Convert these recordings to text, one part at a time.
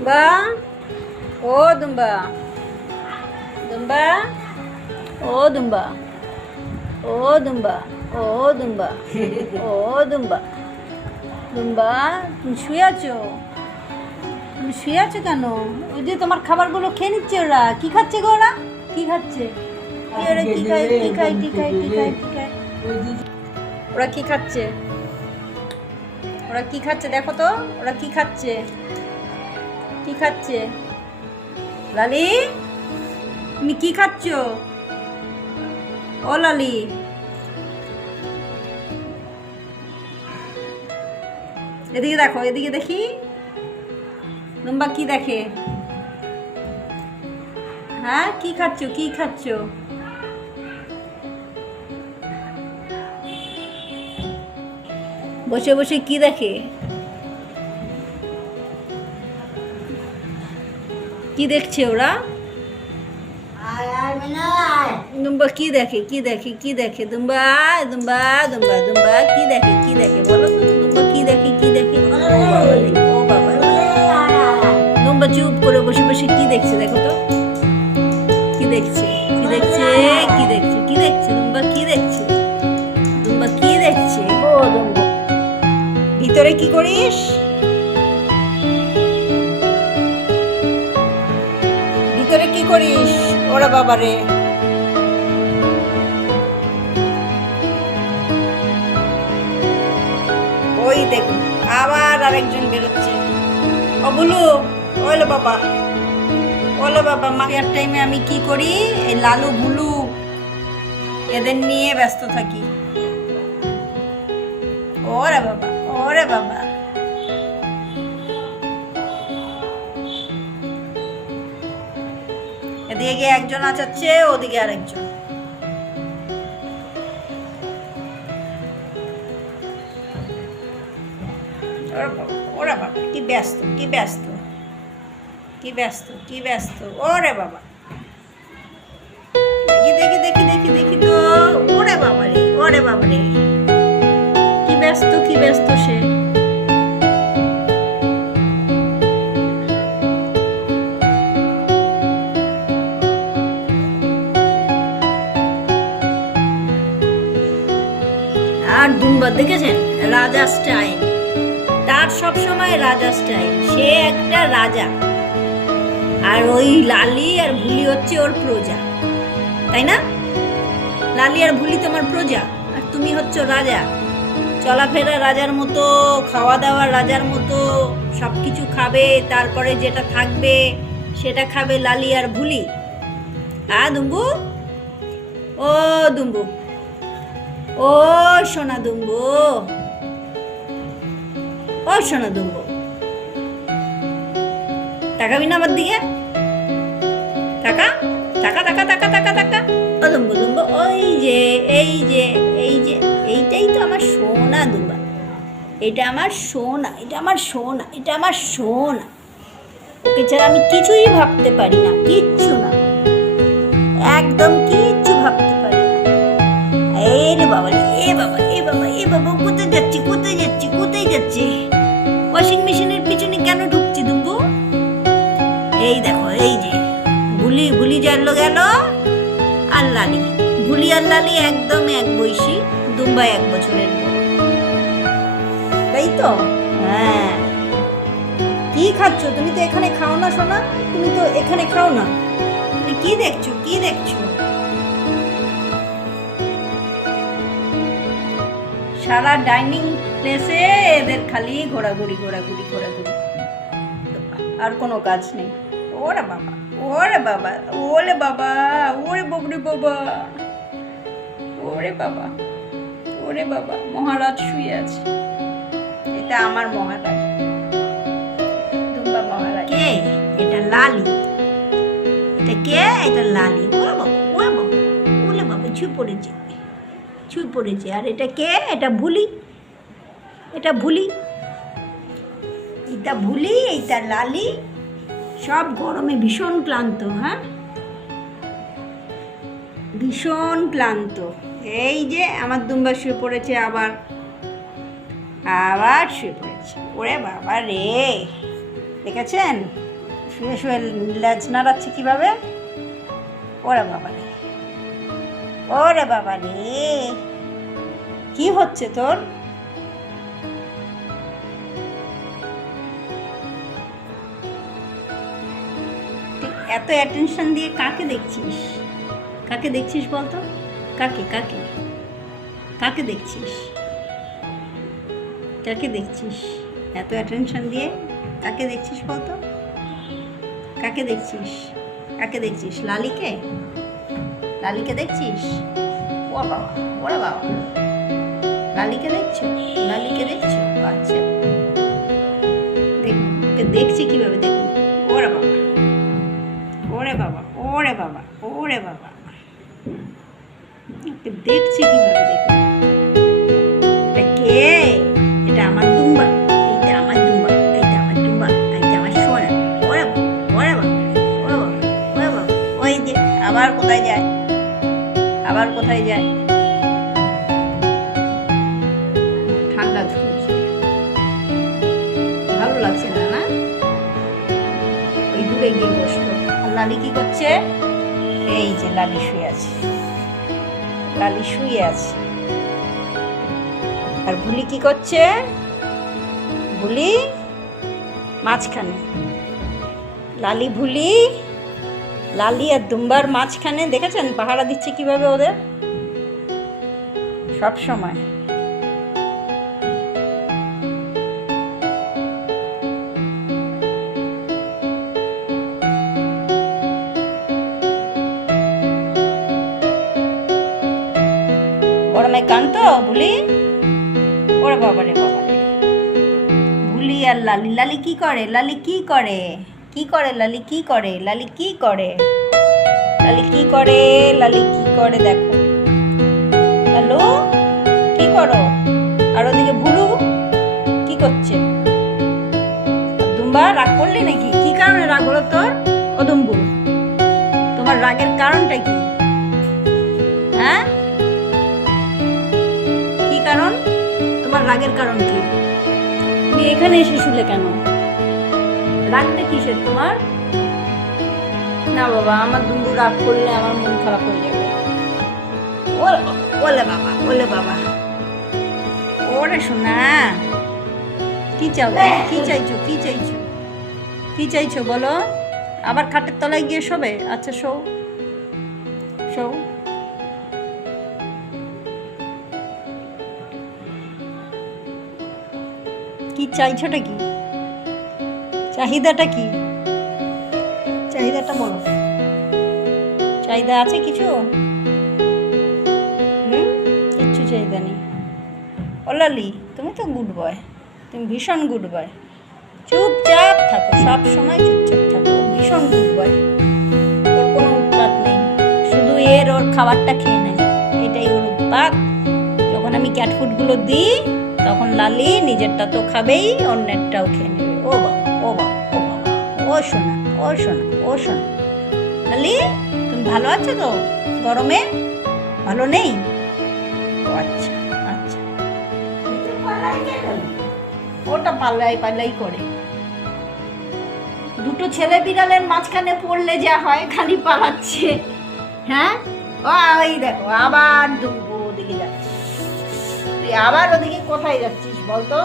দুম্বা ও দুম্বা দুম্বা ও দুম্বা ও দুম্বা ও দুম্বা ও দুম্বা দুম্বা তুমি শুয়ে আছো? তুমি শুয়ে আছো কেন? ওই যে তোমার খাবারগুলো খেয়ে নিচ্ছে ওরা। কি খাচ্ছে গো ওরা? কি খাচ্ছে? ওরা কি খায় কি খায় কি খায় কি খায় কি খায়? ওরা কি খাচ্ছে? ওরা কি খাচ্ছে? দেখো তো ওরা কি খাচ্ছে? কি খাচ্ছে? লালি? তুমি কি খাচ্ছ? ও লালি। এদিকে দেখো, এদিকে দেখি। লম্বা কি দেখে? হ্যাঁ কি খাচ্ছ? কি খাচ্ছ? বসে বসে কি দেখে? কি দেখছে ওরা? দুম্বা কি দেখে কি দেখে কি দেখে? দুম্বা দুম্বা দুম্বা দুম্বা কি দেখে কি দেখে? বলো। দুম্বা কি দেখে কি দেখে? ও বাবা। দুম্বা চুপ করে বসে বসে কি দেখছে দেখো তো। কি দেখছে কি দেখছে কি দেখছে কি দেখছে? দুম্বা কি দেখছে? দুম্বা কি দেখছে? ও দুম্বা। ভিতরে কি করিস? করিস, ওরা বাবারে। ওই দেখুন আবার আরেকজন বেরোচ্ছে। ও বুলু, ওলে বাবা। ওলে বাবা মাগের টাইমে আমি কি করি? এই লালু, বুলু, এদের নিয়ে ব্যস্ত থাকি। ওরে বাবা ওরে বাবা। এদিকে একজন আচাচ্ছে ওদিকে আরেকজন। ওরে বাবা, কি ব্যস্ত কি ব্যস্ত। কি ব্যস্ত কি ব্যস্ত। ওরে বাবা। দেখি দেখি দেখি দেখি দেখি তো। ওরে বাবা রে ওরে বাবা রে। কি ব্যস্ত কি ব্যস্ত সে। আর দেখেছেন? রাজা স্টাইল তার সব সময় রাজা স্টাইল সে একটা রাজা। আর ওই লালি আর ভুলি হচ্ছে ওর প্রজা। তাই না? লালি আর ভুলি তোমার প্রজা। আর তুমি হচ্ছ রাজা। চলাফেরা রাজার মতো খাওয়া দাওয়া রাজার মতো সব কিছু খাবে, তারপরে যেটা থাকবে, সেটা খাবে লালি আর ভুলি। আ, দুম্বু? ও, দুম্বু। ও, সোনা দুম্বু। ও, সোনা দুম্বু। তাকাবি না আমার দিকে। টাকা টাকা টাকা টাকা টাকা টাকা ও, দুম্বু দুম্বু, ওই যে, এই যে এই যে, এইটাই তো আমার সোনা দুম্বা। এটা আমার সোনা, এটা আমার সোনা, এটা আমার সোনা। ওকে ছাড়া আমি কিছুই ভাবতে পারি না, কিচ্ছু না। একদম কিচ্ছু ভাবতে এই রে বাবা এ বাবা এ বাবা এ বাবা কোথায় যাচ্ছি কোথায় যাচ্ছি কোথায় যাচ্ছি ওয়াশিং মেশিনের পিছনে কেন ঢুকছি দুম্বু এই দেখো এই যে বুলি বুলি গেল গেল আর লালি বুলি আর লালি একদম এক বয়সী দুম্বা এক বছরের তাই তো হ্যাঁ কি খাচ্ছ তুমি তো এখানে খাও না সোনা তুমি তো এখানে খাও না তুমি কি দেখছ কি দেখছ সারা ডাইনিং প্লেসে এদের খালি ঘোরাঘুরি ঘোরাঘুরি ঘোরাঘুরি। আর কোনো কাজ নেই। ওরে বাবা ওরে বাবা ওরে বাবা, ওরে ববরি বাবা। ওরে বাবা ওরে বাবা, মহারাজ শুয়ে আছে। এটা আমার মহারাজ। কে? এটা লালি। এটা কে? এটা লালি। ওরে বাবা ওরে বাবা ওরে বাবা ছুঁয়ে পড়েছে ছুঁয়ে পড়েছে। আর এটা কে? এটা ভুলি। এটা ভুলি। এটা ভুলি, এইটা লালি। সব গরমে ভীষণ ক্লান্ত হ্যাঁ? ভীষণ ক্লান্ত। এই যে আমার দুম্বা শুয়ে পড়েছে আবার। আবার শুয়ে পড়েছে। ওরে বাবা রে। দেখেছেন? শুয়ে শুয়ে লেজ নাড়াচ্ছে কীভাবে? ওরে বাবা রে। ওরে বাবা রে। কি হচ্ছে তোর? এত অ্যাটেনশন দিয়ে কাকে দেখছিস? কাকে দেখছিস বলতো? কাকে কাকে? কাকে দেখছিস? কাকে দেখছিস? এত অ্যাটেনশন দিয়ে কাকে দেখছিস বলতো? কাকে দেখছিস? কাকে দেখছিস? লালিকে? লালিকে দেখছিস? ও বাবা, ওরা বাবা। লালিকে দেখছ? লালিকে দেখছ? আচ্ছা। দেখছি কীভাবে, দেখুন। ওরে বাবা। ওরে বাবা ওরে বাবা ওরে বাবা। দেখছি কীভাবে, দেখুন। লালি কি করছে? এই যে লালি শুয়ে আছে। লালি শুয়ে আছে। আর ভুলি কি করছে? ভুলি মাঝখানে। লালি ভুলি লালি আর দুম্বার মাঝখানে, দেখেছেন? পাহারা দিচ্ছে কীভাবে ওদের? সব সময়। গরমে গান তো ভুলি ওরে বাবা রে বাবা ভুলি আর লালি লালি কি করে? লালি কি করে? কি করে, লালি কি করে? লালি কি করে? লালি কি করে? লালি কি করে, দেখো। হ্যালো? কি করো? আর ওদিকে ভুলু কি করছে? দুম্বা রাগ করলি নাকি? কি কারণে রাগ হলো তোর? ও দুম্বু তোমার রাগের কারণটা কি? রাগের কারণ কি? তুমি এখানে এসে শুলে কেন? রাগটা কিসের তোমার? না বাবা আমার দুম্বু রাগ করলে আমার মন খারাপ হয়ে যাবে। ওলে বাবা ওলে বাবা। ওরে শোনা কি চাও? কি চাইছো? কি চাইছো? কি চাইছো বলো? আবার খাটের তলায় গিয়ে শোবে? আচ্ছা শো। শো। চাইছোটা কি? চাহিদাটা কি? চাহিদাটা বলো। চাহিদা আছে কিছু? হুম? কিচ্ছু চাহিদা নেই। ও লালি তুমি তো গুড বয় তুমি ভীষণ গুড বয় চুপচাপ থাকো, সব সময় চুপচাপ থাকো। ভীষণ গুড বয় ওর কোনো উৎপাত নেই। শুধু এর ওর খাবারটা খেয়ে নেয়। এটাই ওর উৎপাত। যখন আমি ক্যাট ফুডগুলো দিই তখন লালি নিজেরটা তো খাবেই, অন্যেরটাও খেয়ে নেবে। ও বাবা ও বাবা ও বাবা, ও শোনা ও শোনা ও শোনা লালি, তুমি ভালো আছো তো? গরমে? ভালো নেই? ও আচ্ছা আচ্ছা। ওটা পাল্লাই পাল্লাই করে। দুটো ছেলে বিড়ালের মাঝখানে পড়লে যা হয়, খালি পালাচ্ছে। হ্যাঁ? ওই দেখো, আবার দুটো ওদিকে যাচ্ছে। তুই আবার ওদিকে কোথায় যাচ্ছিস বলতো?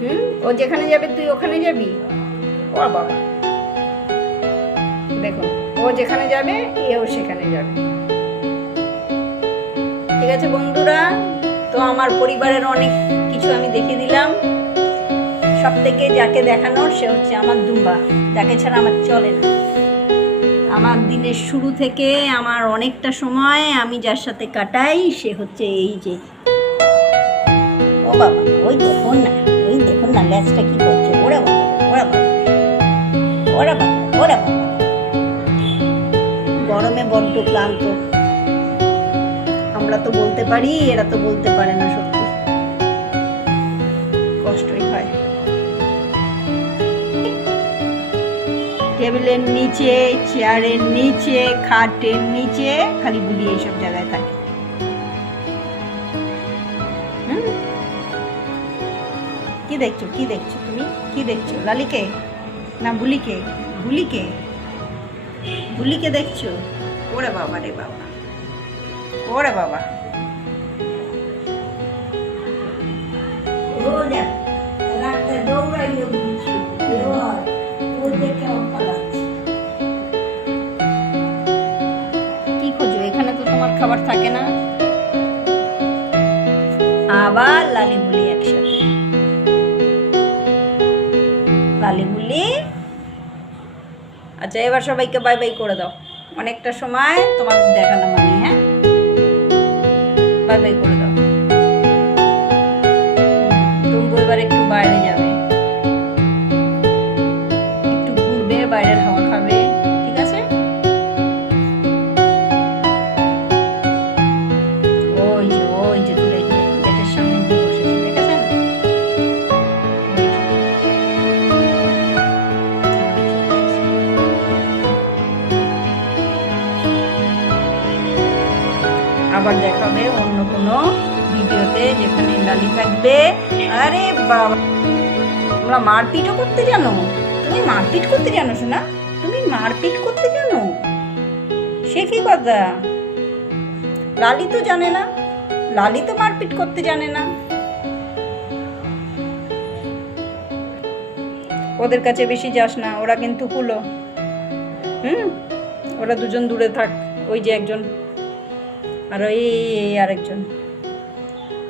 হুম? ও যেখানে যাবে তুই ওখানে যাবি? ও বাবা। দেখুন ও যেখানে যাবে এও সেখানে যাবে। ঠিক আছে বন্ধুরা তো আমার পরিবারের অনেক কিছু আমি দেখে দিলাম। সব থেকে যাকে দেখানোর সে হচ্ছে আমার দুম্বা। যাকে ছাড়া আমার চলে না। আমার দিনের শুরু থেকে আমার অনেকটা সময় আমি যার সাথে কাটাই, সে হচ্ছে এই যে। ও বাবা, ওই দেখুন না, ওই দেখুন না, ল্যাচটা কি করছে? ওরে বাবা ওরে বাবা ওরে বাবা ওরে বাবা। গরমে বড্ড ক্লান্ত। আমরা তো বলতে পারি, এরা তো বলতে পারে না সত্যি। কষ্টই হয়। টেবিলের নিচে, চেয়ারের নিচে, খাটের নিচে, খালি গুলি এইসব জায়গায় থাকে? কি দেখছ? কি দেখছ তুমি? কি দেখছ? লালিকে? না, বুলিকে? বুলিকে? বুলিকে দেখছ? ওরে বাবা রে বাবা। ওরে বাবা। দৌড়াইলো বুঝছি? ও খাবার থাকে না। আবার লালি বুলি একসাথে। লালি বুলি। আচ্ছা এবার সবাইকে বাই বাই করে দাও। অনেকটা সময় তোমাদের দেখালাম আমি হ্যাঁ? বাই বাই করে দাও। এবার একটু বাইরে যাবে। আবার দেখা হবে অন্য কোনো ভিডিওতে যেখানে লালি থাকবে। আরে বাবা, তোমরা মারপিটও করতে জানো? তুমি মারপিট করতে জানো শোনা তুমি মারপিট করতে জানো? সে কি কথা? লালি তো জানে না। লালি তো মারপিট করতে জানে না। ওদের কাছে বেশি যাস না, ওরা কিন্তু হুলো। হুম? ওরা দুজন দূরে থাক, ওই যে একজন আর এই আরেকজন।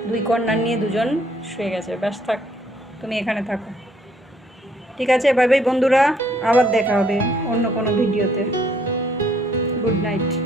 দুই কন্যা নিয়ে দুজন শুয়ে গেছে। ব্যাস থাক, তুমি এখানে থাকো। ঠিক আছে, বাই বাই বন্ধুরা। আবার দেখা হবে অন্য কোনো ভিডিওতে। Good night.